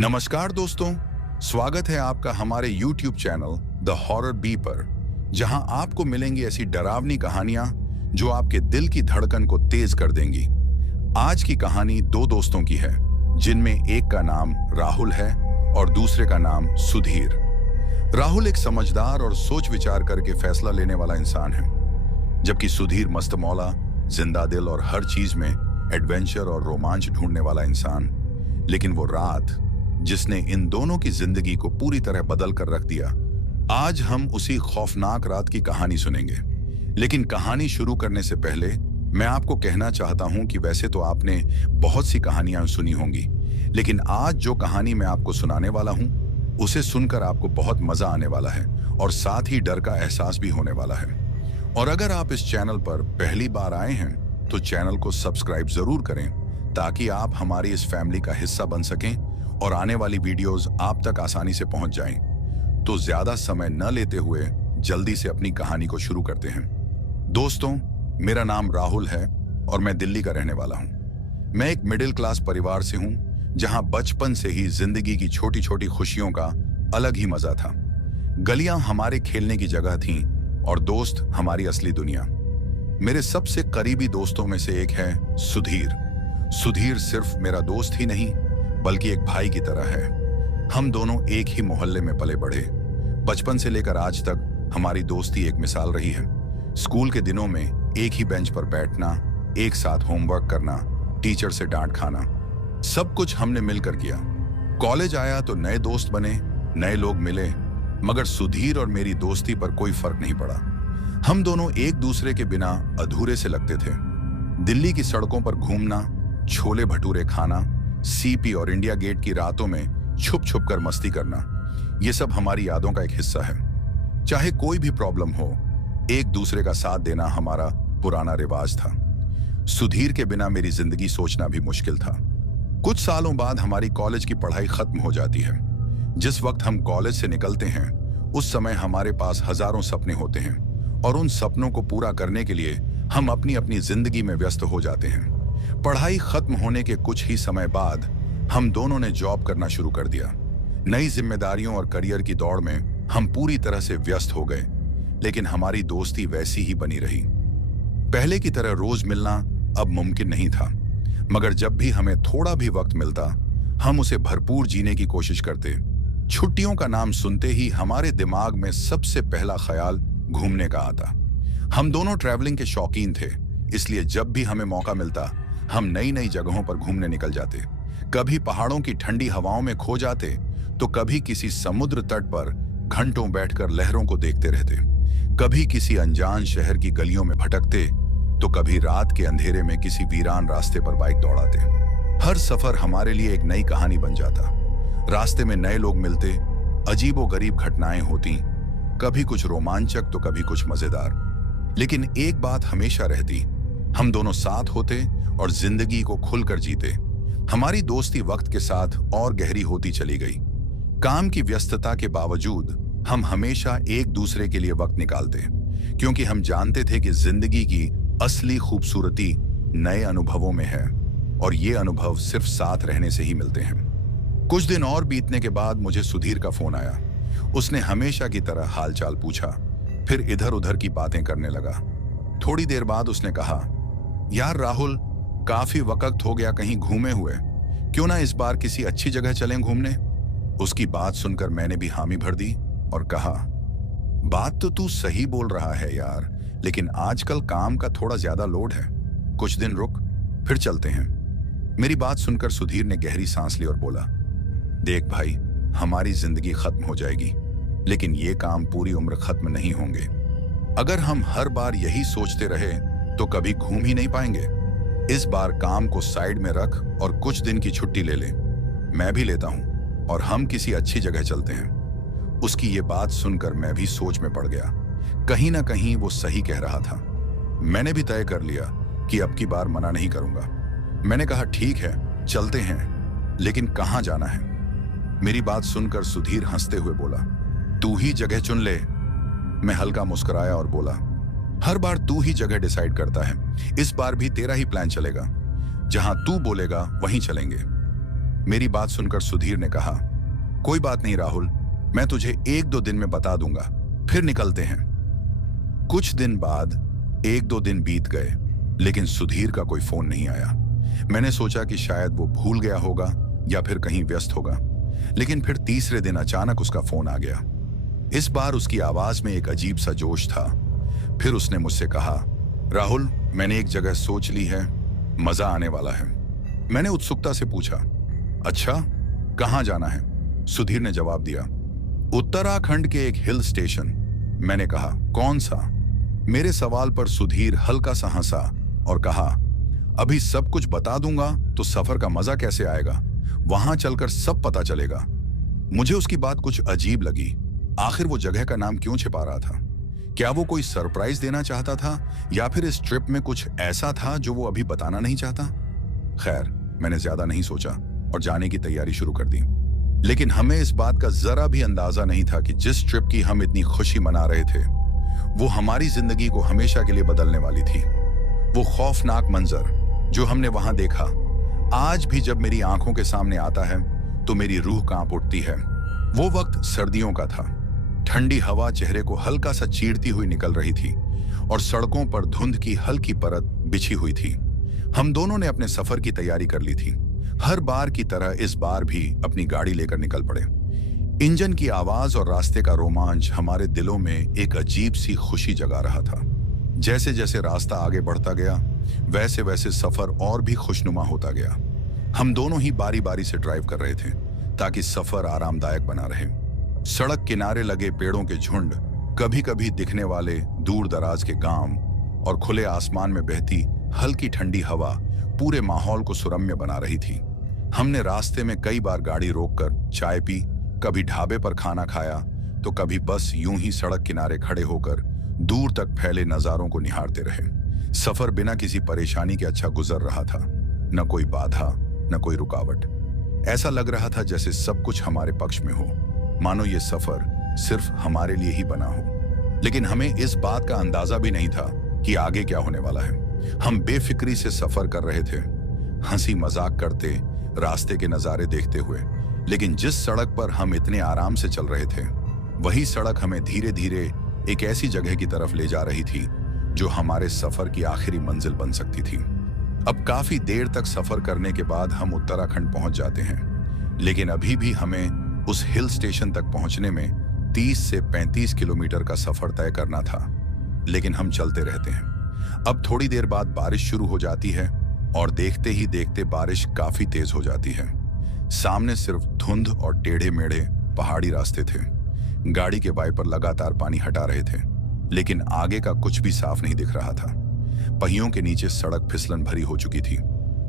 नमस्कार दोस्तों, स्वागत है आपका हमारे YouTube channel the horror B पर, जहां आपको मिलेंगी ऐसी डरावनी कहानियां जो आपके दिल की धड़कन को तेज कर देंगी। आज की कहानी दो दोस्तों की है, जिनमें एक का नाम राहुल है और दूसरे का नाम सुधीर। राहुल एक समझदार और सोच विचार करके फैसला लेने वाला इंसान है, जबकि सुधीर मस्तमौला, जिंदा दिल और हर चीज में एडवेंचर और रोमांच ढूंढने वाला इंसान। लेकिन वो रात जिसने इन दोनों की जिंदगी को पूरी तरह बदल कर रख दिया, आज हम उसी खौफनाक रात की कहानी सुनेंगे। लेकिन कहानी शुरू करने से पहले मैं आपको कहना चाहता हूं कि वैसे तो आपने बहुत सी कहानियां सुनी होंगी, लेकिन आज जो कहानी मैं आपको सुनाने वाला हूं उसे सुनकर आपको बहुत मजा आने वाला है और साथ ही डर का एहसास भी होने वाला है। और अगर आप इस चैनल पर पहली बार आए हैं तो चैनल को सब्सक्राइब जरूर करें, ताकि आप हमारी इस फैमिली का हिस्सा बन सकें और आने वाली वीडियोस आप तक आसानी से पहुंच जाएं। तो ज्यादा समय न लेते हुए जल्दी से अपनी कहानी को शुरू करते हैं। दोस्तों, मेरा नाम राहुल है और मैं दिल्ली का रहने वाला हूं। मैं एक मिडिल क्लास परिवार से हूं, जहां बचपन से ही जिंदगी की छोटी छोटी खुशियों का अलग ही मजा था। गलियां हमारे खेलने की जगह थीं और दोस्त हमारी असली दुनिया। मेरे सबसे करीबी दोस्तों में से एक है सुधीर। सुधीर सिर्फ मेरा दोस्त ही नहीं, बल्कि एक भाई की तरह है। हम दोनों एक ही मोहल्ले में पले बढ़े। बचपन से लेकर आज तक हमारी दोस्ती एक मिसाल रही है। स्कूल के दिनों में एक ही बेंच पर बैठना, एक साथ होमवर्क करना, टीचर से डांट खाना, सब कुछ हमने मिलकर किया। कॉलेज आया तो नए दोस्त बने, नए लोग मिले, मगर सुधीर और मेरी दोस्ती पर कोई फर्क नहीं पड़ा। हम दोनों एक दूसरे के बिना अधूरे से लगते थे। दिल्ली की सड़कों पर घूमना, छोले भटूरे खाना, सीपी और इंडिया गेट की रातों में छुप छुप कर मस्ती करना, ये सब हमारी यादों का एक हिस्सा है। चाहे कोई भी प्रॉब्लम हो, एक दूसरे का साथ देना हमारा पुराना रिवाज था। सुधीर के बिना मेरी जिंदगी सोचना भी मुश्किल था। कुछ सालों बाद हमारी कॉलेज की पढ़ाई खत्म हो जाती है। जिस वक्त हम कॉलेज से निकलते हैं, उस समय हमारे पास हजारों सपने होते हैं और उन सपनों को पूरा करने के लिए हम अपनी अपनी जिंदगी में व्यस्त हो जाते हैं। पढ़ाई खत्म होने के कुछ ही समय बाद हम दोनों ने जॉब करना शुरू कर दिया। नई जिम्मेदारियों और करियर की दौड़ में हम पूरी तरह से व्यस्त हो गए, लेकिन हमारी दोस्ती वैसी ही बनी रही। पहले की तरह रोज मिलना अब मुमकिन नहीं था, मगर जब भी हमें थोड़ा भी वक्त मिलता, हम उसे भरपूर जीने की कोशिश करते। छुट्टियों का नाम सुनते ही हमारे दिमाग में सबसे पहला ख्याल घूमने का आता। हम दोनों ट्रैवलिंग के शौकीन थे, इसलिए जब भी हमें मौका मिलता, हम नई नई जगहों पर घूमने निकल जाते। कभी पहाड़ों की ठंडी हवाओं में खो जाते, तो कभी किसी समुद्र तट पर घंटों बैठकर लहरों को देखते रहते। कभी किसी अनजान शहर की गलियों में भटकते, तो कभी रात के अंधेरे में किसी वीरान रास्ते पर बाइक दौड़ाते। हर सफर हमारे लिए एक नई कहानी बन जाता। रास्ते में नए लोग मिलते, अजीबोगरीब घटनाएं होती, कभी कुछ रोमांचक तो कभी कुछ मजेदार। लेकिन एक बात हमेशा रहती, हम दोनों साथ होते और जिंदगी को खुलकर जीते। हमारी दोस्ती वक्त के साथ और गहरी होती चली गई। काम की व्यस्तता के बावजूद हम हमेशा एक दूसरे के लिए वक्त निकालते, क्योंकि हम जानते थे कि जिंदगी की असली खूबसूरती नए अनुभवों में है, और ये अनुभव सिर्फ साथ रहने से ही मिलते हैं। कुछ दिन और बीतने के बाद मुझे सुधीर का फोन आया। उसने हमेशा की तरह हालचाल पूछा, फिर इधर उधर की बातें करने लगा। थोड़ी देर बाद उसने कहा, यार राहुल, काफी वक्त हो गया कहीं घूमे हुए, क्यों ना इस बार किसी अच्छी जगह चलें घूमने। उसकी बात सुनकर मैंने भी हामी भर दी और कहा, बात तो तू सही बोल रहा है यार, लेकिन आजकल काम का थोड़ा ज्यादा लोड है। कुछ दिन रुक, फिर चलते हैं। मेरी बात सुनकर सुधीर ने गहरी सांस ली और बोला, देख भाई, हमारी जिंदगी खत्म हो जाएगी, लेकिन ये काम पूरी उम्र खत्म नहीं होंगे। अगर हम हर बार यही सोचते रहे तो कभी घूम ही नहीं पाएंगे। इस बार काम को साइड में रख और कुछ दिन की छुट्टी ले ले। मैं भी लेता हूं और हम किसी अच्छी जगह चलते हैं। उसकी ये बात सुनकर मैं भी सोच में पड़ गया। कहीं ना कहीं वो सही कह रहा था। मैंने भी तय कर लिया कि अब की बार मना नहीं करूंगा। मैंने कहा, ठीक है चलते हैं, लेकिन कहां जाना है। मेरी बात सुनकर सुधीर हंसते हुए बोला, तू ही जगह चुन ले। मैं हल्का मुस्कुराया और बोला, हर बार तू ही जगह डिसाइड करता है, इस बार भी तेरा ही प्लान चलेगा। जहां तू बोलेगा वहीं चलेंगे। मेरी बात सुनकर सुधीर ने कहा, कोई बात नहीं राहुल, मैं तुझे 1-2 दिन में बता दूंगा, फिर निकलते हैं। कुछ दिन बाद 1-2 दिन बीत गए, लेकिन सुधीर का कोई फोन नहीं आया। मैंने सोचा कि शायद वो भूल गया होगा या फिर कहीं व्यस्त होगा, लेकिन फिर तीसरे दिन अचानक उसका फोन आ गया। इस बार उसकी आवाज में एक अजीब सा जोश था। फिर उसने मुझसे कहा, राहुल, मैंने एक जगह सोच ली है, मजा आने वाला है। मैंने उत्सुकता से पूछा, अच्छा, कहां जाना है? सुधीर ने जवाब दिया, उत्तराखंड के एक हिल स्टेशन। मैंने कहा, कौन सा? मेरे सवाल पर सुधीर हल्का सा हंसा और कहा, अभी सब कुछ बता दूंगा तो सफर का मजा कैसे आएगा? वहां चलकर सब पता चलेगा। मुझे उसकी बात कुछ अजीब लगी। आखिर वो जगह का नाम क्यों छिपा रहा था? क्या वो कोई सरप्राइज देना चाहता था या फिर इस ट्रिप में कुछ ऐसा था जो वो अभी बताना नहीं चाहता? खैर, मैंने ज्यादा नहीं सोचा और जाने की तैयारी शुरू कर दी। लेकिन हमें इस बात का जरा भी अंदाजा नहीं था कि जिस ट्रिप की हम इतनी खुशी मना रहे थे, वो हमारी जिंदगी को हमेशा के लिए बदलने वाली थी। वो खौफनाक मंजर जो हमने वहां देखा, आज भी जब मेरी आंखों के सामने आता है तो मेरी रूह कांप उठती है। वो वक्त सर्दियों का था। ठंडी हवा चेहरे को हल्का सा चीरती हुई निकल रही थी और सड़कों पर धुंध की हल्की परत बिछी हुई थी। हम दोनों ने अपने सफर की तैयारी कर ली थी। हर बार की तरह इस बार भी अपनी गाड़ी लेकर निकल पड़े। इंजन की आवाज और रास्ते का रोमांच हमारे दिलों में एक अजीब सी खुशी जगा रहा था। जैसे जैसे रास्ता आगे बढ़ता गया, वैसे वैसे सफर और भी खुशनुमा होता गया। हम दोनों ही बारी बारी से ड्राइव कर रहे थे ताकि सफर आरामदायक बना रहे। सड़क किनारे लगे पेड़ों के झुंड, कभी कभी दिखने वाले दूर दराज के गांव और खुले आसमान में बहती हल्की ठंडी हवा पूरे माहौल को सुरम्य बना रही थी। हमने रास्ते में कई बार गाड़ी रोककर चाय पी, कभी ढाबे पर खाना खाया तो कभी बस यूं ही सड़क किनारे खड़े होकर दूर तक फैले नजारों को निहारते रहे। सफर बिना किसी परेशानी के अच्छा गुजर रहा था। न कोई बाधा, न कोई रुकावट। ऐसा लग रहा था जैसे सब कुछ हमारे पक्ष में हो, मानो ये सफर सिर्फ हमारे लिए ही बना हो। लेकिन हमें इस बात का अंदाजा भी नहीं था कि आगे क्या होने वाला है। हम बेफिक्री से सफर कर रहे थे, हंसी मजाक करते, रास्ते के नजारे देखते हुए। लेकिन जिस सड़क पर हम इतने आराम से चल रहे थे, वही सड़क हमें धीरे धीरे एक ऐसी जगह की तरफ ले जा रही थी जो हमारे सफर की आखिरी मंजिल बन सकती थी। अब काफी देर तक सफर करने के बाद हम उत्तराखंड पहुंच जाते हैं, लेकिन अभी भी हमें उस हिल स्टेशन तक पहुंचने में 30 से 35 किलोमीटर का सफर तय करना था। लेकिन हम चलते रहते हैं। अब थोड़ी देर बाद बारिश शुरू हो जाती है और देखते ही देखते बारिश काफी तेज हो जाती है। सामने सिर्फ धुंध और टेढ़े मेढ़े पहाड़ी रास्ते थे। गाड़ी के वाइपर लगातार पानी हटा रहे थे, लेकिन आगे का कुछ भी साफ नहीं दिख रहा था। पहियों के नीचे सड़क फिसलन भरी हो चुकी थी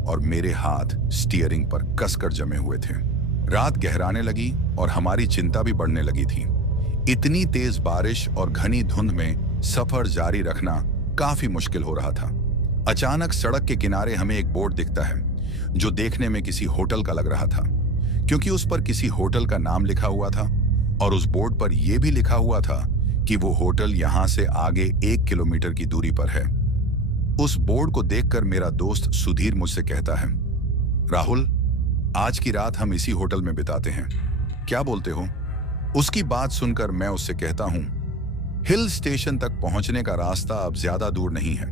और मेरे हाथ स्टीयरिंग पर कसकर जमे हुए थे। रात गहराने लगी और हमारी चिंता भी बढ़ने लगी थी। इतनी तेज बारिश और घनी धुंध में सफर जारी रखना काफी मुश्किल हो रहा था। अचानक सड़क के किनारे हमें एक बोर्ड दिखता है जो देखने में किसी होटल का लग रहा था, क्योंकि उस पर किसी होटल का नाम लिखा हुआ था और उस बोर्ड पर यह भी लिखा हुआ था कि वो होटल यहां से आगे 1 किलोमीटर की दूरी पर है। उस बोर्ड को देखकर मेरा दोस्त सुधीर मुझसे कहता है, राहुल, आज की रात हम इसी होटल में बिताते हैं, क्या बोलते हो? उसकी बात सुनकर मैं उससे कहता हूं, हिल स्टेशन तक पहुंचने का रास्ता अब ज्यादा दूर नहीं है।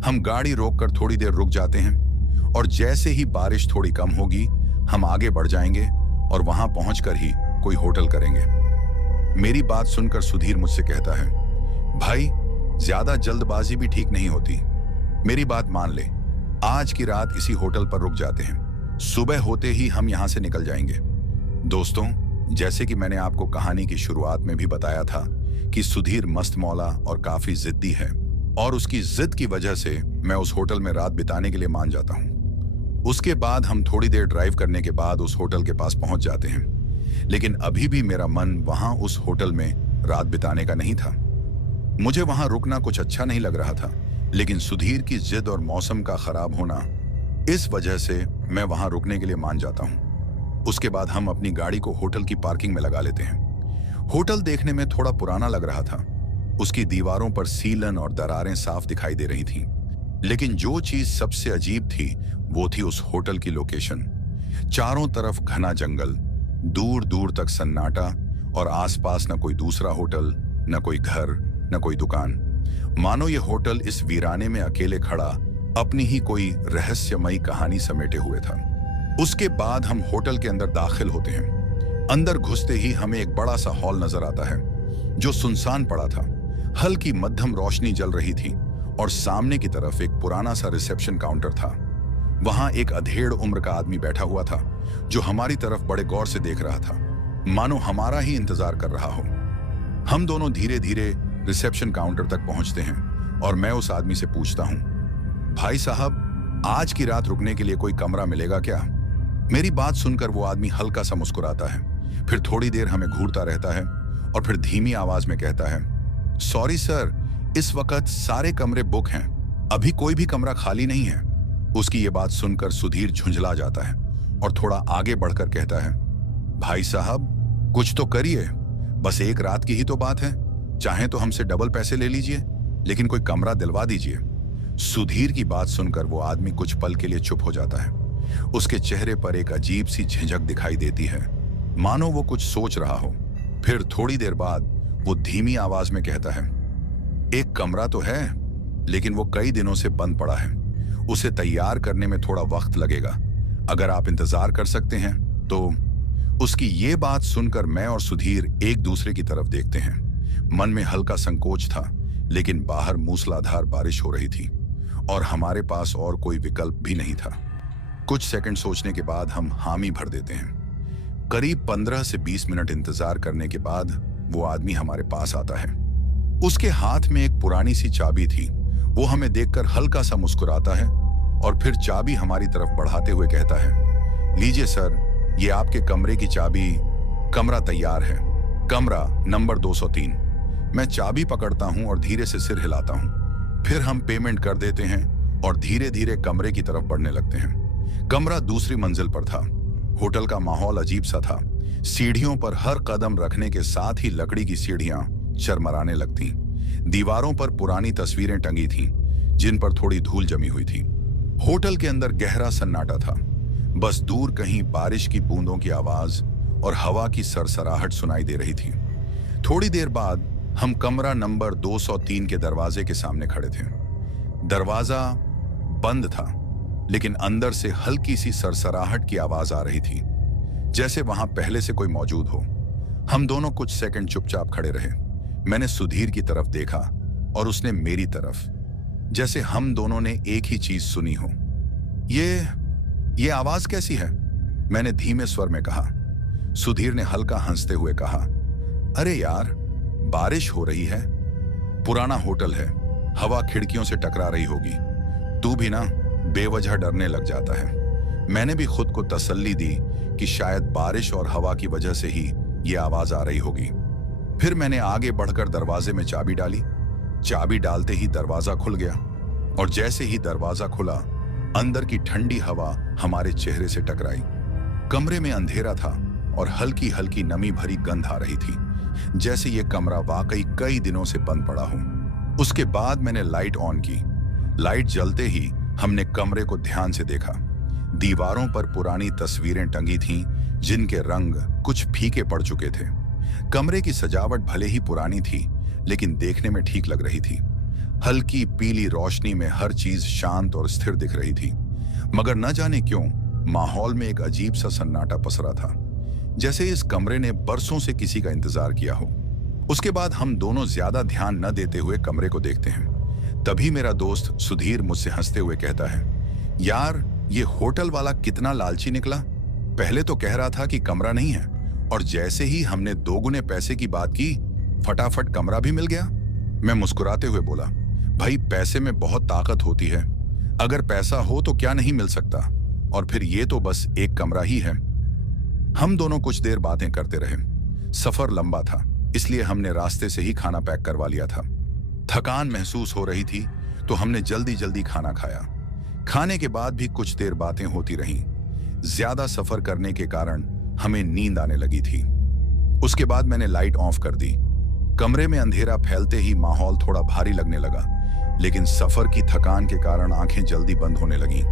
हम गाड़ी रोककर थोड़ी देर रुक जाते हैं और जैसे ही बारिश थोड़ी कम होगी, हम आगे बढ़ जाएंगे और वहां पहुंचकर ही कोई होटल करेंगे। मेरी बात सुनकर सुधीर मुझसे कहता है, भाई, ज्यादा जल्दबाजी भी ठीक नहीं होती। मेरी बात मान ले, आज की रात इसी होटल पर रुक जाते हैं। सुबह होते ही हम यहां से निकल जाएंगे। दोस्तों, जैसे कि मैंने आपको कहानी की शुरुआत में भी बताया था कि सुधीर मस्त मौला और काफी जिद्दी है, और उसकी जिद की वजह से मैं उस होटल में रात बिताने के लिए मान जाता हूं। उसके बाद हम थोड़ी देर ड्राइव करने के बाद उस होटल के पास पहुंच जाते हैं, लेकिन अभी भी मेरा मन वहां उस होटल में रात बिताने का नहीं था। मुझे वहां रुकना कुछ अच्छा नहीं लग रहा था, लेकिन सुधीर की जिद और मौसम का खराब होना, इस वजह से मैं वहां रुकने के लिए मान जाता हूं। उसके बाद हम अपनी गाड़ी को होटल की पार्किंग में लगा लेते हैं। होटल देखने में थोड़ा पुराना लग रहा था। उसकी दीवारों पर सीलन और दरारें साफ दिखाई दे रही थीं। लेकिन जो चीज सबसे अजीब थी वो थी उस होटल की लोकेशन। चारों तरफ घना जंगल, दूर दूर तक सन्नाटा और आसपास न कोई दूसरा होटल, न कोई घर, न कोई दुकान। मानो ये होटल इस वीराने में अकेले खड़ा अपनी ही कोई रहस्यमयी कहानी समेटे हुए था। उसके बाद हम होटल के अंदर दाखिल होते हैं। अंदर घुसते ही हमें एक बड़ा सा हॉल नजर आता है जो सुनसान पड़ा था। हल्की मध्यम रोशनी जल रही थी और सामने की तरफ एक पुराना सा रिसेप्शन काउंटर था। वहां एक अधेड़ उम्र का आदमी बैठा हुआ था जो हमारी तरफ बड़े गौर से देख रहा था, मानो हमारा ही इंतजार कर रहा हो। हम दोनों धीरे धीरे रिसेप्शन काउंटर तक पहुंचते हैं और मैं उस आदमी से पूछता हूं, भाई साहब, आज की रात रुकने के लिए कोई कमरा मिलेगा क्या? मेरी बात सुनकर वो आदमी हल्का सा मुस्कुराता है, फिर थोड़ी देर हमें घूरता रहता है और फिर धीमी आवाज में कहता है, सॉरी सर, इस वक्त सारे कमरे बुक हैं, अभी कोई भी कमरा खाली नहीं है। उसकी ये बात सुनकर सुधीर झुंझला जाता है और थोड़ा आगे बढ़कर कहता है, भाई साहब, कुछ तो करिए, बस एक रात की ही तो बात है, चाहे तो हमसे डबल पैसे ले लीजिए, लेकिन कोई कमरा दिलवा दीजिए। सुधीर की बात सुनकर वो आदमी कुछ पल के लिए चुप हो जाता है। उसके चेहरे पर एक अजीब सी झिझक दिखाई देती है, मानो वो कुछ सोच रहा हो। फिर थोड़ी देर बाद वो धीमी आवाज में कहता है, एक कमरा तो है, लेकिन वो कई दिनों से बंद पड़ा है, उसे तैयार करने में थोड़ा वक्त लगेगा, अगर आप इंतजार कर सकते हैं तो। उसकी ये बात सुनकर मैं और सुधीर एक दूसरे की तरफ देखते हैं। मन में हल्का संकोच था, लेकिन बाहर मूसलाधार बारिश हो रही थी और हमारे पास और कोई विकल्प भी नहीं था। कुछ सेकंड सोचने के बाद हम हामी भर देते हैं। करीब 15 से 20 मिनट इंतजार करने के बाद वो आदमी हमारे पास आता है। उसके हाथ में एक पुरानी सी चाबी थी। वो हमें देखकर हल्का सा मुस्कुराता है और फिर चाबी हमारी तरफ बढ़ाते हुए कहता है, लीजिए सर, ये आपके कमरे की चाबी, कमरा तैयार है, कमरा नंबर 203। मैं चाबी पकड़ता हूं और धीरे से सिर हिलाता हूं। फिर हम पेमेंट कर देते हैं और धीरे धीरे कमरे की तरफ बढ़ने लगते हैं। कमरा दूसरी मंजिल पर था। होटल का माहौल अजीब सा था। सीढ़ियों पर हर कदम रखने के साथ ही लकड़ी की सीढ़ियां चरमराने लगती। दीवारों पर पुरानी तस्वीरें टंगी थीं, जिन पर थोड़ी धूल जमी हुई थी। होटल के अंदर गहरा सन्नाटा था। बस दूर कहीं बारिश की बूंदों की आवाज और हवा की सरसराहट सुनाई दे रही थी। थोड़ी देर बाद हम कमरा नंबर 203 के दरवाजे के सामने खड़े थे। दरवाजा बंद था, लेकिन अंदर से हल्की सी सरसराहट की आवाज आ रही थी, जैसे वहां पहले से कोई मौजूद हो। हम दोनों कुछ सेकंड चुपचाप खड़े रहे। मैंने सुधीर की तरफ देखा और उसने मेरी तरफ, जैसे हम दोनों ने एक ही चीज सुनी हो। ये आवाज कैसी है? मैंने धीमे स्वर में कहा। सुधीर ने हल्का हंसते हुए कहा, अरे यार, बारिश हो रही है, पुराना होटल है, हवा खिड़कियों से टकरा रही होगी, तू भी ना बेवजह डरने लग जाता है। मैंने भी खुद को तसल्ली दी कि शायद बारिश और हवा की वजह से ही ये आवाज आ रही होगी। फिर मैंने आगे बढ़कर दरवाजे में चाबी डाली। चाबी डालते ही दरवाजा खुल गया और जैसे ही दरवाजा खुला, अंदर की ठंडी हवा हमारे चेहरे से टकराई। कमरे में अंधेरा था और हल्की हल्की नमी भरी गंध आ रही थी, जैसे ये कमरा वाकई कई दिनों से बंद पड़ा हो। उसके बाद मैंने लाइट ऑन की। लाइट जलते ही हमने कमरे को ध्यान से देखा। दीवारों पर पुरानी तस्वीरें टंगी थीं, जिनके रंग कुछ फीके पड़ चुके थे। कमरे की सजावट भले ही पुरानी थी, लेकिन देखने में ठीक लग रही थी। हल्की पीली रोशनी में हर चीज शांत और स्थिर दिख रही थी, मगर न जाने क्यों माहौल में एक अजीब सा सन्नाटा पसरा था, जैसे इस कमरे ने बरसों से किसी का इंतजार किया हो। उसके बाद हम दोनों ज्यादा ध्यान न देते हुए कमरे को देखते हैं। तभी मेरा दोस्त सुधीर मुझसे हंसते हुए कहता है, यार, ये होटल वाला कितना लालची निकला। पहले तो कह रहा था कि कमरा नहीं है, और जैसे ही हमने 2 गुने पैसे की बात की, फटाफट कमरा भी मिल गया। मैं मुस्कुराते हुए बोला, भाई, पैसे में बहुत ताकत होती है, अगर पैसा हो तो क्या नहीं मिल सकता, और फिर ये तो बस एक कमरा ही है। हम दोनों कुछ देर बातें करते रहे। सफर लंबा था, इसलिए हमने रास्ते से ही खाना पैक करवा लिया था। थकान महसूस हो रही थी, तो हमने जल्दी जल्दी खाना खाया। खाने के बाद भी कुछ देर बातें होती रहीं। ज्यादा सफर करने के कारण हमें नींद आने लगी थी। उसके बाद मैंने लाइट ऑफ कर दी। कमरे में अंधेरा फैलते ही माहौल थोड़ा भारी लगने लगा, लेकिन सफर की थकान के कारण आंखें जल्दी बंद होने लगीं।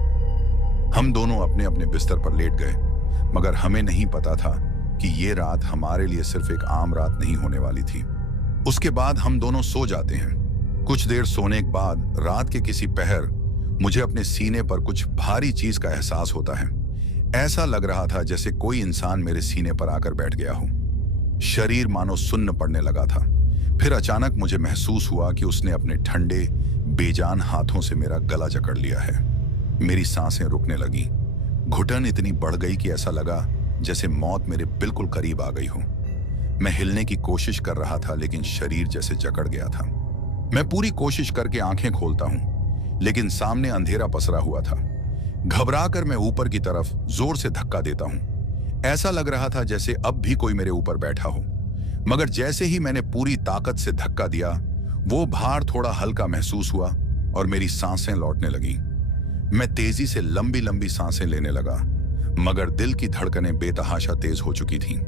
हम दोनों अपने अपने बिस्तर पर लेट गए मगर हमें नहीं पता था कि ये रात हमारे लिए सिर्फ एक आम रात नहीं होने वाली थी। उसके बाद हम दोनों सो जाते हैं। कुछ देर सोने के बाद रात के किसी पहर मुझे अपने सीने पर कुछ भारी चीज का एहसास होता है। ऐसा लग रहा था जैसे कोई इंसान मेरे सीने पर आकर बैठ गया हो। शरीर मानो सुन्न पड़ने लगा था। फिर अचानक मुझे महसूस हुआ कि उसने अपने ठंडे बेजान हाथों से मेरा गला जकड़ लिया है। मेरी सांसें रुकने लगी। घुटन इतनी बढ़ गई कि ऐसा लगा जैसे मौत मेरे बिल्कुल करीब आ गई हो। मैं हिलने की कोशिश कर रहा था लेकिन शरीर जैसे जकड़ गया था। मैं पूरी कोशिश करके आंखें खोलता हूं लेकिन सामने अंधेरा पसरा हुआ था। घबराकर मैं ऊपर की तरफ जोर से धक्का देता हूं। ऐसा लग रहा था जैसे अब भी कोई मेरे ऊपर बैठा हो। मगर जैसे ही मैंने पूरी ताकत से धक्का दिया, वो भार थोड़ा हल्का महसूस हुआ और मेरी सांसें लौटने लगीं। मैं तेजी से लंबी लंबी सांसें लेने लगा, मगर दिल की धड़कनें बेतहाशा तेज हो चुकी थीं।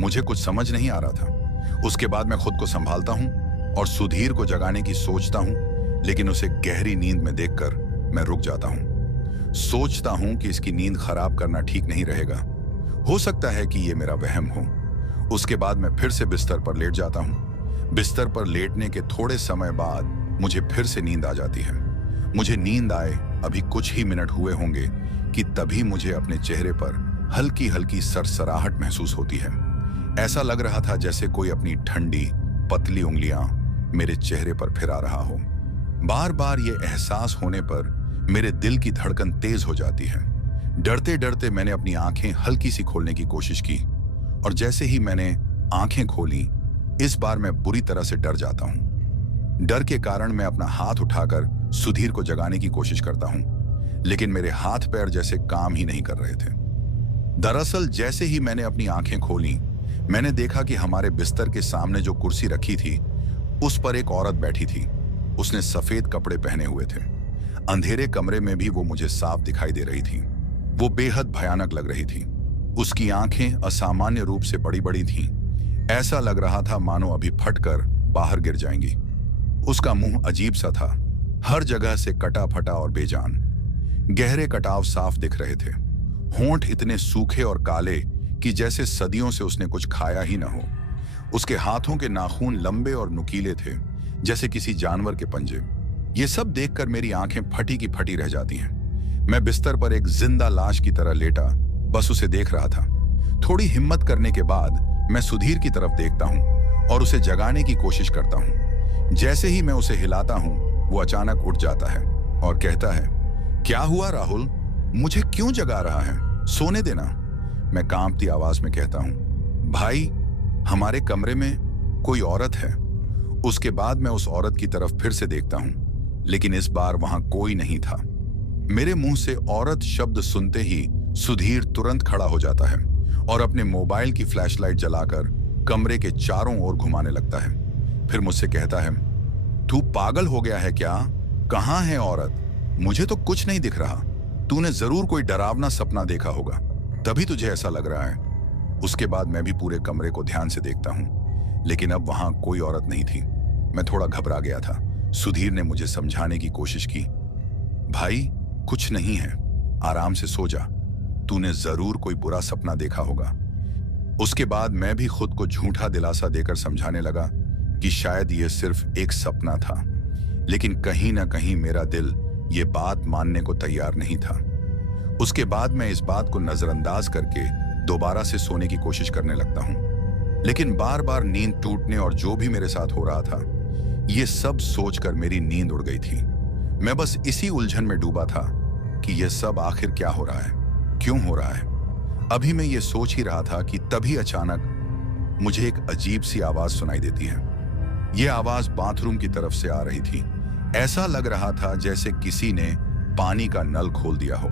मुझे कुछ समझ नहीं आ रहा था। उसके बाद मैं खुद को संभालता हूं और सुधीर को जगाने की सोचता हूं, लेकिन उसे गहरी नींद में देखकर मैं रुक जाता हूं। सोचता हूं कि इसकी नींद खराब करना ठीक नहीं रहेगा। हो सकता है कि ये मेरा वहम हो। उसके बाद मैं फिर से बिस्तर पर लेट जाता हूं। बिस्तर पर लेटने के थोड़े समय बाद मुझे फिर से नींद आ जाती है। मुझे नींद आए अभी कुछ ही मिनट हुए होंगे कि तभी मुझे अपने चेहरे पर हल्की हल्की सरसराहट महसूस होती है। ऐसा लग रहा था जैसे कोई अपनी ठंडी पतली उंगलियां मेरे चेहरे पर फिरा रहा हो। बार बार ये एहसास होने पर मेरे दिल की धड़कन तेज हो जाती है। डरते डरते मैंने अपनी आंखें हल्की सी खोलने की कोशिश की और जैसे ही मैंने आंखें खोली, इस बार मैं बुरी तरह से डर जाता हूं। डर के कारण मैं अपना हाथ उठाकर सुधीर को जगाने की कोशिश करता हूं, लेकिन मेरे हाथ पैर जैसे काम ही नहीं कर रहे थे। दरअसल जैसे ही मैंने अपनी आंखें खोली, मैंने देखा कि हमारे बिस्तर के सामने जो कुर्सी रखी थी, उस पर एक औरत बैठी थी। उसने सफेद कपड़े पहने हुए थे। अंधेरे कमरे में भी वो मुझे साफ दिखाई दे रही थी। वो बेहद भयानक लग रही थी। उसकी आंखें असामान्य रूप से बड़ी बड़ी थीं। ऐसा लग रहा था मानो अभी फटकर बाहर गिर जाएंगी। उसका मुंह अजीब सा था, हर जगह से कटा फटा और बेजान। गहरे कटाव साफ दिख रहे थे। होंठ इतने सूखे और काले कि जैसे सदियों से उसने कुछ खाया ही न हो। उसके हाथों के नाखून लंबे और नुकीले थे, जैसे किसी जानवर के पंजे। ये सब देखकर मेरी आंखें फटी की फटी रह जाती हैं। मैं बिस्तर पर एक जिंदा लाश की तरह लेटा बस उसे देख रहा था। थोड़ी हिम्मत करने के बाद मैं सुधीर की तरफ देखता हूं और उसे जगाने की कोशिश करता हूं। जैसे ही मैं उसे हिलाता हूं, वो अचानक उठ जाता है और कहता है, क्या हुआ राहुल? मुझे क्यों जगा रहा है? सोने देना। मैं कांपती आवाज में कहता हूं, भाई, हमारे कमरे में कोई औरत है। उसके बाद मैं उस औरत की तरफ फिर से देखता हूं, लेकिन इस बार वहां कोई नहीं था। मेरे मुंह से औरत शब्द सुनते ही सुधीर तुरंत खड़ा हो जाता है और अपने मोबाइल की फ्लैशलाइट जलाकर कमरे के चारों ओर घुमाने लगता है। फिर मुझसे कहता है, तू पागल हो गया है क्या? कहाँ है औरत? मुझे तो कुछ नहीं दिख रहा। तूने जरूर कोई डरावना सपना देखा होगा, तभी तुझे ऐसा लग रहा है। उसके बाद मैं भी पूरे कमरे को ध्यान से देखता हूं, लेकिन अब वहां कोई औरत नहीं थी। मैं थोड़ा घबरा गया था। सुधीर ने मुझे समझाने की कोशिश की, भाई, कुछ नहीं है, आराम से सो जा। तूने जरूर कोई बुरा सपना देखा होगा। उसके बाद मैं भी खुद को झूठा दिलासा देकर समझाने लगा कि शायद यह सिर्फ एक सपना था, लेकिन कहीं ना कहीं मेरा दिल ये बात मानने को तैयार नहीं था। उसके बाद मैं इस बात को नजरअंदाज करके दोबारा से सोने की कोशिश करने लगता हूं, लेकिन बार बार नींद टूटने और जो भी मेरे साथ हो रहा था, ये सब सोचकर मेरी नींद उड़ गई थी। मैं बस इसी उलझन में डूबा था कि यह सब आखिर क्या हो रहा है, क्यों हो रहा है। अभी मैं ये सोच ही रहा था कि तभी अचानक मुझे एक अजीब सी आवाज सुनाई देती है। यह आवाज बाथरूम की तरफ से आ रही थी। ऐसा लग रहा था जैसे किसी ने पानी का नल खोल दिया हो।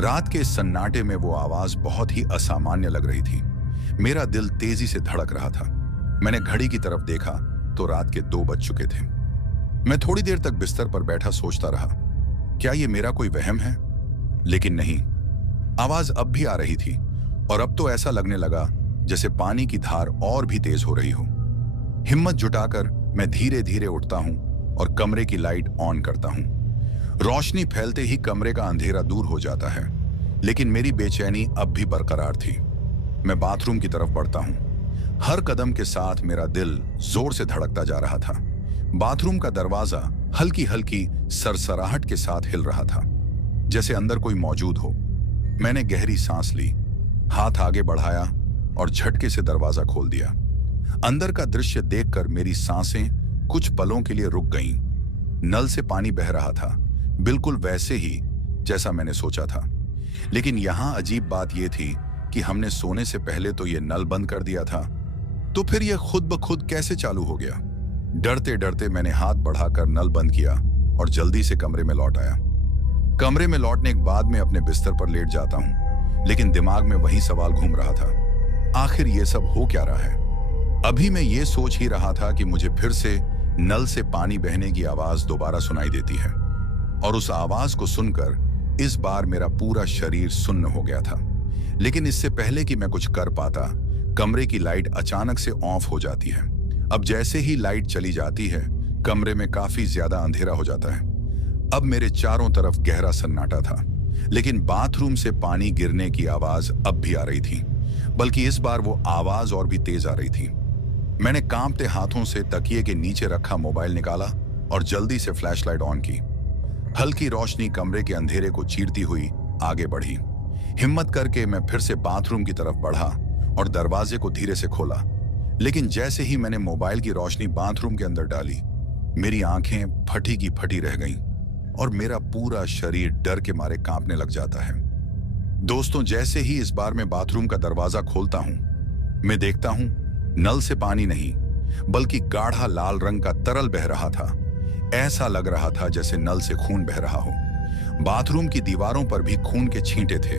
रात के सन्नाटे में वो आवाज बहुत ही असामान्य लग रही थी। मेरा दिल तेजी से धड़क रहा था। मैंने घड़ी की तरफ देखा तो रात के 2 बज चुके थे। मैं थोड़ी देर तक बिस्तर पर बैठा सोचता रहा, क्या ये मेरा कोई वहम है? लेकिन नहीं, आवाज अब भी आ रही थी और अब तो ऐसा लगने लगा जैसे पानी की धार और भी तेज हो रही हो। हिम्मत जुटाकर मैं धीरे धीरे उठता हूं और कमरे की लाइट ऑन करता हूं। रोशनी फैलते ही कमरे का अंधेरा दूर हो जाता है। लेकिन मेरी बेचैनी अब भी बरकरार थी। मैं बाथरूम की तरफ बढ़ता हूं। हर कदम के साथ मेरा दिल जोर से धड़कता जा रहा था। बाथरूम का दरवाजा हल्की हल्की सरसराहट के साथ हिल रहा था, जैसे अंदर कोई मौजूद हो। मैंने गहरी सांस ली, हाथ आगे बढ़ाया और झटके से दरवाजा खोल दिया। अंदर का दृश्य देखकर मेरी सांसें कुछ पलों के लिए रुक गईं। नल से पानी बह रहा था, बिल्कुल वैसे ही जैसा मैंने सोचा था। लेकिन यहां अजीब बात यह थी कि हमने सोने से पहले तो यह नल बंद कर दिया था, तो फिर यह खुद ब खुद कैसे चालू हो गया? डरते डरते मैंने हाथ बढ़ाकर नल बंद किया और जल्दी से कमरे में लौट आया। कमरे में लौटने के बाद मैं अपने बिस्तर पर लेट जाता हूं, लेकिन दिमाग में वही सवाल घूम रहा था, आखिर ये सब हो क्या रहा है? अभी मैं ये सोच ही रहा था कि मुझे फिर से नल से पानी बहने की आवाज दोबारा सुनाई देती है, और उस आवाज को सुनकर इस बार मेरा पूरा शरीर सुन्न हो गया था। लेकिन इससे पहले कि मैं कुछ कर पाता, कमरे की लाइट अचानक से ऑफ हो जाती है। अब जैसे ही लाइट चली जाती है, कमरे में काफी ज्यादा अंधेरा हो जाता है। अब मेरे चारों तरफ गहरा सन्नाटा था, लेकिन बाथरूम से पानी गिरने की आवाज अब भी आ रही थी, बल्कि इस बार वो आवाज और भी तेज आ रही थी। मैंने कांपते हाथों से तकिए के नीचे रखा मोबाइल निकाला और जल्दी से फ्लैशलाइट ऑन की। हल्की रोशनी कमरे के अंधेरे को चीरती हुई आगे बढ़ी। हिम्मत करके मैं फिर से बाथरूम की तरफ बढ़ा और दरवाजे को धीरे से खोला। लेकिन जैसे ही मैंने मोबाइल की रोशनी बाथरूम के अंदर डाली, मेरी आंखें फटी की फटी रह गईं और मेरा पूरा शरीर डर के मारे कांपने लग जाता है। दोस्तों, जैसे ही इस बार मैं बाथरूम का दरवाजा खोलता हूं, मैं देखता हूं नल से पानी नहीं, बल्कि गाढ़ा लाल रंग का तरल बह रहा था। ऐसा लग रहा था जैसे नल से खून बह रहा हो। बाथरूम की दीवारों पर भी खून के छींटे थे,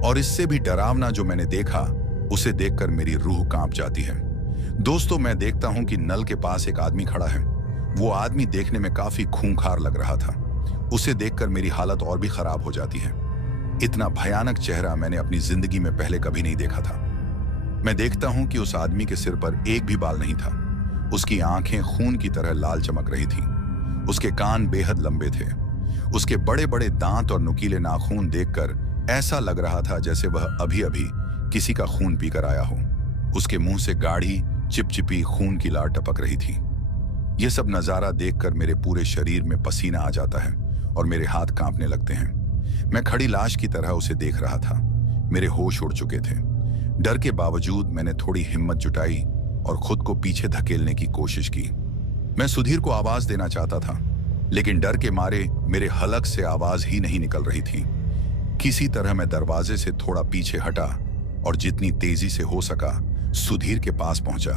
और इससे भी डरावना जो मैंने देखा, उसे देखकर मेरी रूह कांप जाती है। दोस्तों, मैं देखता हूं कि नल के पास एक आदमी खड़ा है। वो आदमी देखने में काफी खूंखार लग रहा था। उसे देखकर मेरी हालत और भी खराब हो जाती है। इतना भयानक चेहरा मैंने अपनी जिंदगी में पहले कभी नहीं देखा था। मैं देखता हूं कि उस आदमी के सिर पर एक भी बाल नहीं था। उसकी आंखें खून की तरह लाल चमक रही थी। उसके कान बेहद लंबे थे। उसके बड़े बड़े दांत और नुकीले नाखून देखकर ऐसा लग रहा था जैसे वह अभी अभी किसी का खून पीकर आया हो। उसके मुंह से गाढ़ी चिपचिपी खून की लार टपक रही थी। यह सब नजारा देखकर मेरे पूरे शरीर में पसीना आ जाता है और मेरे हाथ कांपने लगते हैं। मैं खड़ी लाश की तरह उसे देख रहा था। मेरे होश उड़ चुके थे। डर के बावजूद मैंने थोड़ी हिम्मत जुटाई और खुद को पीछे धकेलने की कोशिश की। मैं सुधीर को आवाज देना चाहता था, लेकिन डर के मारे मेरे हलक से आवाज ही नहीं निकल रही थी। किसी तरह मैं दरवाजे से थोड़ा पीछे हटा और जितनी तेजी से हो सका सुधीर के पास पहुंचा।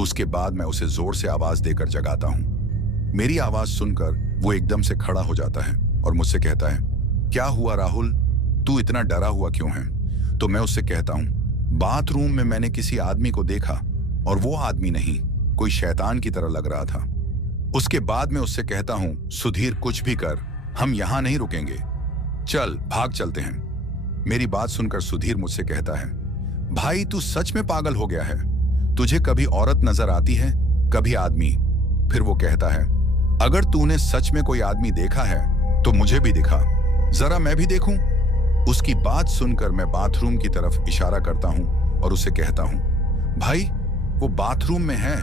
उसके बाद मैं उसे जोर से आवाज देकर जगाता हूं। मेरी आवाज सुनकर वो एकदम से खड़ा हो जाता है और मुझसे कहता है, क्या हुआ राहुल, तू इतना डरा हुआ क्यों है? तो मैं उससे कहता हूं, बाथरूम में मैंने किसी आदमी को देखा और वो आदमी नहीं, कोई शैतान की तरह लग रहा था। उसके बाद मैं उससे कहता हूं, सुधीर कुछ भी कर, हम यहां नहीं रुकेंगे, चल भाग चलते हैं। मेरी बात सुनकर सुधीर मुझसे कहता है, भाई तू सच में पागल हो गया है? तुझे कभी औरत नजर आती है, कभी आदमी? फिर वो कहता है, अगर तूने सच में कोई आदमी देखा है तो मुझे भी दिखा, जरा मैं भी देखूं। उसकी बात सुनकर मैं बाथरूम की तरफ इशारा करता हूं और उसे कहता हूं, भाई वो बाथरूम में है।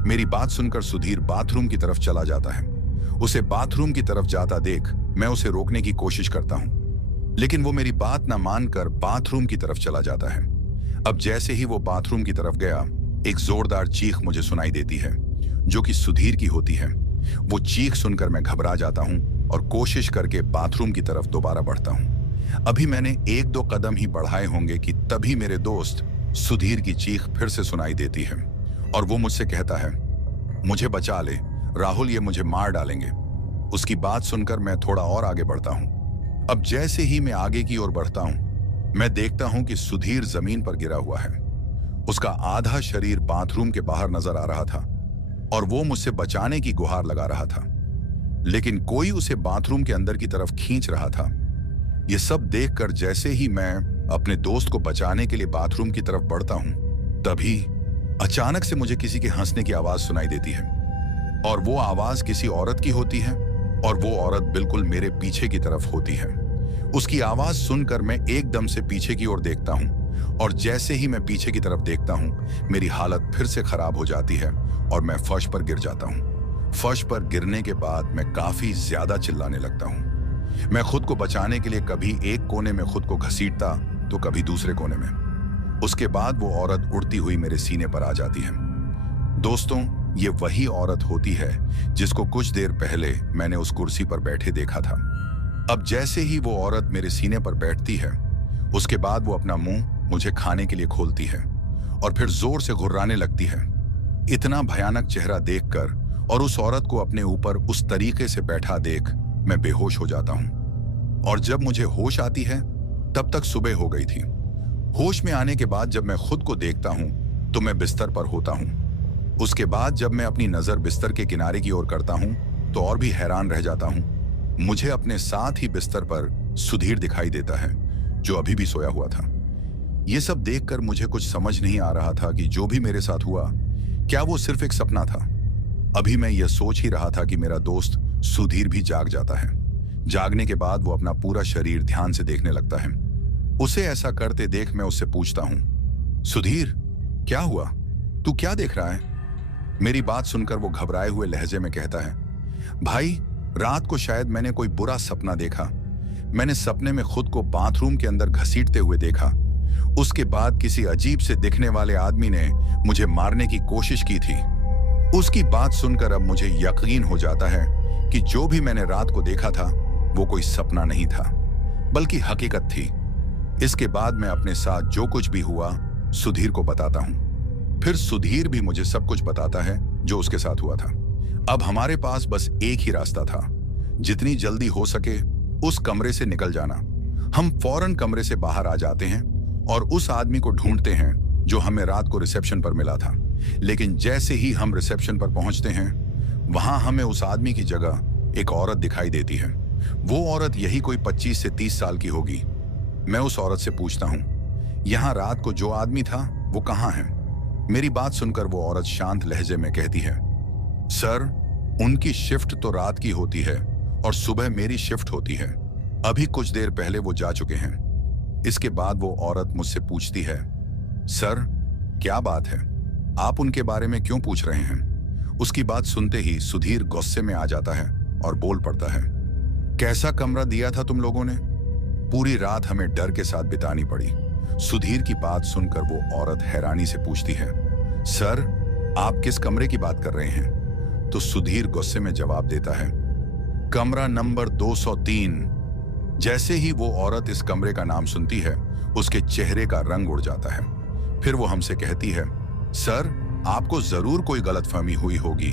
मेरी बात सुनकर सुधीर बाथरूम की तरफ चला जाता है। उसे बाथरूम की तरफ जाता देख मैं उसे रोकने की कोशिश करता हूं, लेकिन वो मेरी बात ना मानकर बाथरूम की तरफ चला जाता है। अब जैसे ही वो बाथरूम की तरफ गया, एक जोरदार चीख मुझे सुनाई देती है, जो कि सुधीर की होती है। वो चीख सुनकर मैं घबरा जाता हूं और कोशिश करके बाथरूम की तरफ दोबारा बढ़ता हूं। अभी मैंने एक दो कदम ही बढ़ाए होंगे कि तभी मेरे दोस्त सुधीर की चीख फिर से सुनाई देती है और वो मुझसे कहता है, मुझे बचा ले राहुल, ये मुझे मार डालेंगे। उसकी बात सुनकर मैं थोड़ा और आगे बढ़ता हूं। अब जैसे ही मैं आगे की ओर बढ़ता हूं, मैं देखता हूं कि सुधीर जमीन पर गिरा हुआ है। उसका आधा शरीर बाथरूम के बाहर नजर आ रहा था और वो मुझसे बचाने की गुहार लगा रहा था, लेकिन कोई उसे बाथरूम के अंदर की तरफ खींच रहा था। ये सब देखकर जैसे ही मैं अपने दोस्त को बचाने के लिए बाथरूम की तरफ बढ़ता हूं, तभी अचानक से मुझे किसी के हंसने की आवाज सुनाई देती है, और वो आवाज किसी औरत की होती है और वो औरत बिल्कुल मेरे पीछे की तरफ होती है। उसकी आवाज सुनकर मैं एकदम से पीछे की ओर देखता हूं और जैसे ही मैं पीछे की तरफ देखता हूं मेरी हालत फिर से खराब हो जाती है और मैं फर्श पर गिर जाता हूं। फर्श पर गिरने के बाद मैं काफी ज्यादा चिल्लाने लगता हूं। मैं खुद को बचाने के लिए कभी एक कोने में खुद को घसीटता तो कभी दूसरे कोने में। उसके बाद वो औरत उड़ती हुई मेरे सीने पर आ जाती है। दोस्तों, ये वही औरत होती है जिसको कुछ देर पहले मैंने उस कुर्सी पर बैठे देखा था। अब जैसे ही वो औरत मेरे सीने पर बैठती है उसके बाद वो अपना मुंह मुझे खाने के लिए खोलती है और फिर जोर से घुर्राने लगती है। इतना भयानक चेहरा देखकर और उस औरत को अपने ऊपर उस तरीके से बैठा देख मैं बेहोश हो जाता हूं और जब मुझे होश आती है तब तक सुबह हो गई थी। होश में आने के बाद जब मैं खुद को देखता हूं तो मैं बिस्तर पर होता हूं। उसके बाद जब मैं अपनी नजर बिस्तर के किनारे की ओर करता हूं तो और भी हैरान रह जाता हूं। मुझे अपने साथ ही बिस्तर पर सुधीर दिखाई देता है जो अभी भी सोया हुआ था। यह सब देखकर मुझे कुछ समझ नहीं आ रहा था कि जो भी मेरे साथ हुआ क्या वो सिर्फ एक सपना था। अभी मैं यह सोच ही रहा था कि मेरा दोस्त सुधीर भी जाग जाता है। जागने के बाद वो अपना पूरा शरीर ध्यान से देखने लगता है। उसे ऐसा करते देख मैं उससे पूछता हूं, सुधीर क्या हुआ, तू क्या देख रहा है? मेरी बात सुनकर वो घबराए हुए लहजे में कहता है, भाई रात को शायद मैंने कोई बुरा सपना देखा। मैंने सपने में खुद को बाथरूम के अंदर घसीटते हुए देखा। उसके बाद किसी अजीब से दिखने वाले आदमी ने मुझे मारने की कोशिश की थी। उसकी बात सुनकर अब मुझे यकीन हो जाता है कि जो भी मैंने रात को देखा था वो कोई सपना नहीं था बल्कि हकीकत थी। इसके बाद मैं अपने साथ जो कुछ भी हुआ सुधीर को बताता हूं। फिर सुधीर भी मुझे सब कुछ बताता है जो उसके साथ हुआ था। अब हमारे पास बस एक ही रास्ता था, जितनी जल्दी हो सके उस कमरे से निकल जाना। हम फौरन कमरे से बाहर आ जाते हैं और उस आदमी को ढूंढते हैं जो हमें रात को रिसेप्शन पर मिला था। लेकिन जैसे ही हम रिसेप्शन पर पहुंचते हैं वहां हमें उस आदमी की जगह एक औरत दिखाई देती है। वो औरत यही कोई 25 से 30 साल की होगी। मैं उस औरत से पूछता हूं, यहां रात को जो आदमी था वो कहां है? मेरी बात सुनकर वो औरत शांत लहजे में कहती है, सर उनकी शिफ्ट तो रात की होती है और सुबह मेरी शिफ्ट होती है। अभी कुछ देर पहले वो जा चुके हैं। इसके बाद वो औरत मुझसे पूछती है, सर क्या बात है, आप उनके बारे में क्यों पूछ रहे हैं? उसकी बात सुनते ही सुधीर गुस्से में आ जाता है और बोल पड़ता है, कैसा कमरा दिया था तुम लोगों ने? पूरी रात हमें डर के साथ बितानी पड़ी। सुधीर की बात सुनकर वो औरत हैरानी से पूछती है, सर आप किस कमरे की बात कर रहे हैं? तो सुधीर गुस्से में जवाब देता है, कमरा नंबर 203। जैसे ही वो औरत इस कमरे का नाम सुनती है उसके चेहरे का रंग उड़ जाता है। फिर वो हमसे कहती है, सर आपको जरूर कोई गलतफहमी हुई होगी,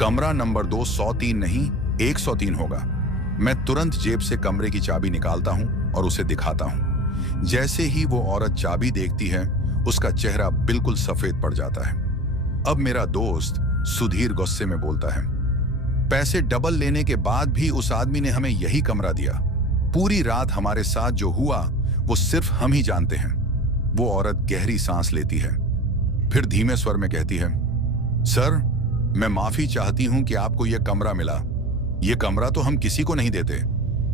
कमरा नंबर 203 नहीं 103 होगा। मैं तुरंत जेब से कमरे की चाबी निकालता हूं और उसे दिखाता हूं। जैसे ही वो औरत चाबी देखती है उसका चेहरा बिल्कुल सफेद पड़ जाता है। अब मेरा दोस्त सुधीर गुस्से में बोलता है, पैसे डबल लेने के बाद भी उस आदमी ने हमें यही कमरा दिया। पूरी रात हमारे साथ जो हुआ वो सिर्फ हम ही जानते हैं। वो औरत गहरी सांस लेती है, फिर धीमे स्वर में कहती है, सर मैं माफी चाहती हूं कि आपको यह कमरा मिला। यह कमरा तो हम किसी को नहीं देते,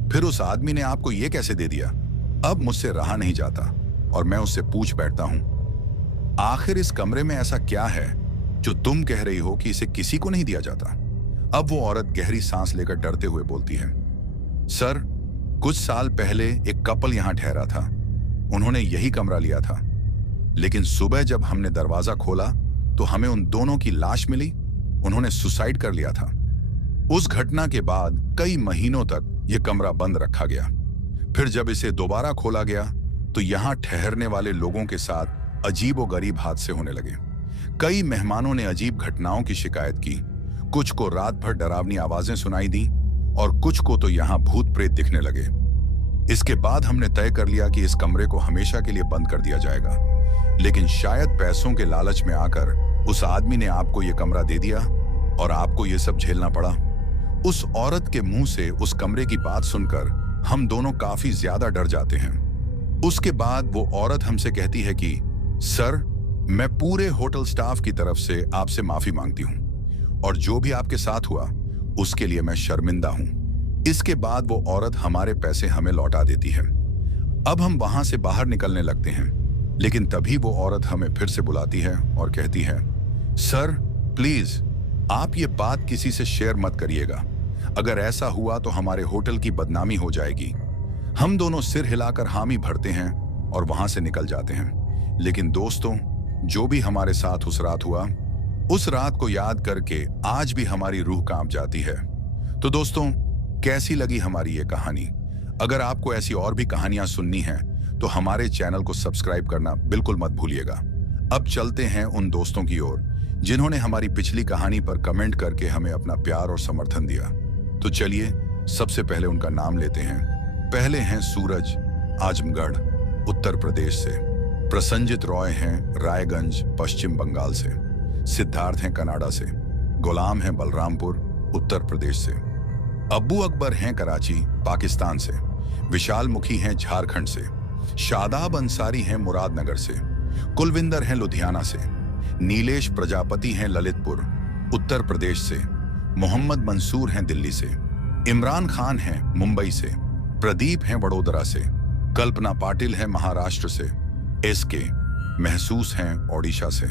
फिर उस आदमी ने आपको यह कैसे दे दिया? अब मुझसे रहा नहीं जाता और मैं उससे पूछ बैठता हूं, आखिर इस कमरे में ऐसा क्या है जो तुम कह रही हो कि इसे किसी को नहीं दिया जाता? अब वो औरत गहरी सांस लेकर डरते हुए बोलती है, सर कुछ साल पहले एक कपल यहां ठहरा था। उन्होंने यही कमरा लिया था, लेकिन सुबह जब हमने दरवाजा खोला तो हमें उन दोनों की लाश मिली। उन्होंने सुसाइड कर लिया था। उस घटना के बाद कई महीनों तक यह कमरा बंद रखा गया। फिर जब इसे दोबारा खोला गया तो यहां ठहरने वाले लोगों के साथ अजीबोगरीब हादसे होने लगे। कई मेहमानों ने अजीब घटनाओं की शिकायत की। कुछ को रात भर डरावनी आवाजें सुनाई दी और कुछ को तो यहां भूत प्रेत दिखने लगे। इसके बाद हमने तय कर लिया कि इस कमरे को हमेशा के लिए बंद कर दिया जाएगा। लेकिन शायद पैसों के लालच में आकर उस आदमी ने आपको यह कमरा दे दिया और आपको यह सब झेलना पड़ा। उस औरत के मुंह से उस कमरे की बात सुनकर हम दोनों काफी ज्यादा डर जाते हैं। उसके बाद वो औरत हमसे कहती है कि सर मैं पूरे होटल स्टाफ की तरफ से आपसे माफी मांगती हूं और जो भी आपके साथ हुआ उसके लिए मैं शर्मिंदा हूं। इसके बाद वो औरत हमारे पैसे हमें लौटा देती है। अब हम वहां से बाहर निकलने लगते हैं, लेकिन तभी वो औरत हमें फिर से बुलाती है और कहती है, सर प्लीज आप ये बात किसी से शेयर मत करिएगा। अगर ऐसा हुआ तो हमारे होटल की बदनामी हो जाएगी। हम दोनों सिर हिलाकर हामी भरते हैं और वहां से निकल जाते हैं। लेकिन दोस्तों, जो भी हमारे साथ उस रात हुआ, उस रात को याद करके आज भी हमारी रूह कांप जाती है। तो दोस्तों, कैसी लगी हमारी ये कहानी? अगर आपको ऐसी और भी कहानियां सुननी हैं तो हमारे चैनल को सब्सक्राइब करना बिल्कुल मत भूलिएगा। अब चलते हैं उन दोस्तों की ओर जिन्होंने हमारी पिछली कहानी पर कमेंट करके हमें अपना प्यार और समर्थन दिया। तो चलिए सबसे पहले उनका नाम लेते हैं। पहले हैं सूरज, आजमगढ़, उत्तर प्रदेश से। प्रसंजित रॉय हैं रायगंज, पश्चिम बंगाल से। सिद्धार्थ हैं कनाडा से। गुलाम हैं बलरामपुर, उत्तर प्रदेश से। अब्बू अकबर हैं कराची, पाकिस्तान से। विशाल मुखी हैं झारखंड से। शादाब अंसारी हैं मुरादनगर से। कुलविंदर हैं लुधियाना से। नीलेश प्रजापति हैं ललितपुर, उत्तर प्रदेश से। मोहम्मद मंसूर हैं दिल्ली से। इमरान खान हैं मुंबई से। प्रदीप हैं वडोदरा से। कल्पना पाटिल हैं महाराष्ट्र से। एसके महसूस हैं ओडिशा से।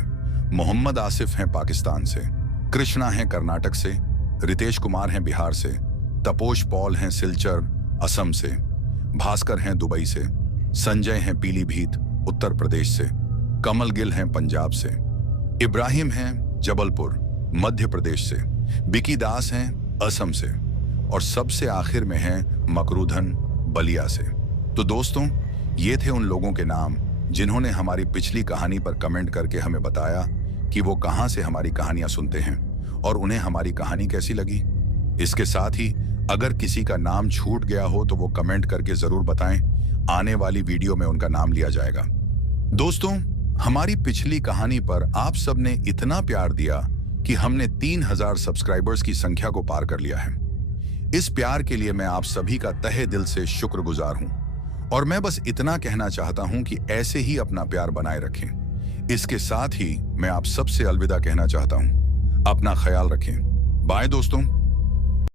मोहम्मद आसिफ हैं पाकिस्तान से। कृष्णा हैं कर्नाटक से। रितेश कुमार हैं बिहार से। तपोश पॉल हैं सिलचर, असम से। भास्कर हैं दुबई से। संजय हैं पीलीभीत, उत्तर प्रदेश से। कमल गिल हैं पंजाब से। इब्राहिम हैं जबलपुर, मध्य प्रदेश से। बिकी दास हैं असम से। और सबसे आखिर में हैं मकरूधन, बलिया से। तो दोस्तों, ये थे उन लोगों के नाम जिन्होंने हमारी पिछली कहानी पर कमेंट करके हमें बताया कि वो कहां से हमारी कहानियां सुनते हैं और उन्हें हमारी कहानी कैसी लगी। इसके साथ ही अगर किसी का नाम छूट गया हो तो वो कमेंट करके जरूर बताएं। आने वाली वीडियो में उनका नाम लिया जाएगा। दोस्तों, हमारी पिछली कहानी पर आप सबने इतना प्यार दिया कि हमने 3000 सब्सक्राइबर्स की संख्या को पार कर लिया है। इस प्यार के लिए मैं आप सभी का तहे दिल से शुक्रगुजार हूं और मैं बस इतना कहना चाहता हूं कि ऐसे ही अपना प्यार बनाए रखें। इसके साथ ही मैं आप सबसे अलविदा कहना चाहता हूं। अपना ख्याल रखें। बाय दोस्तों।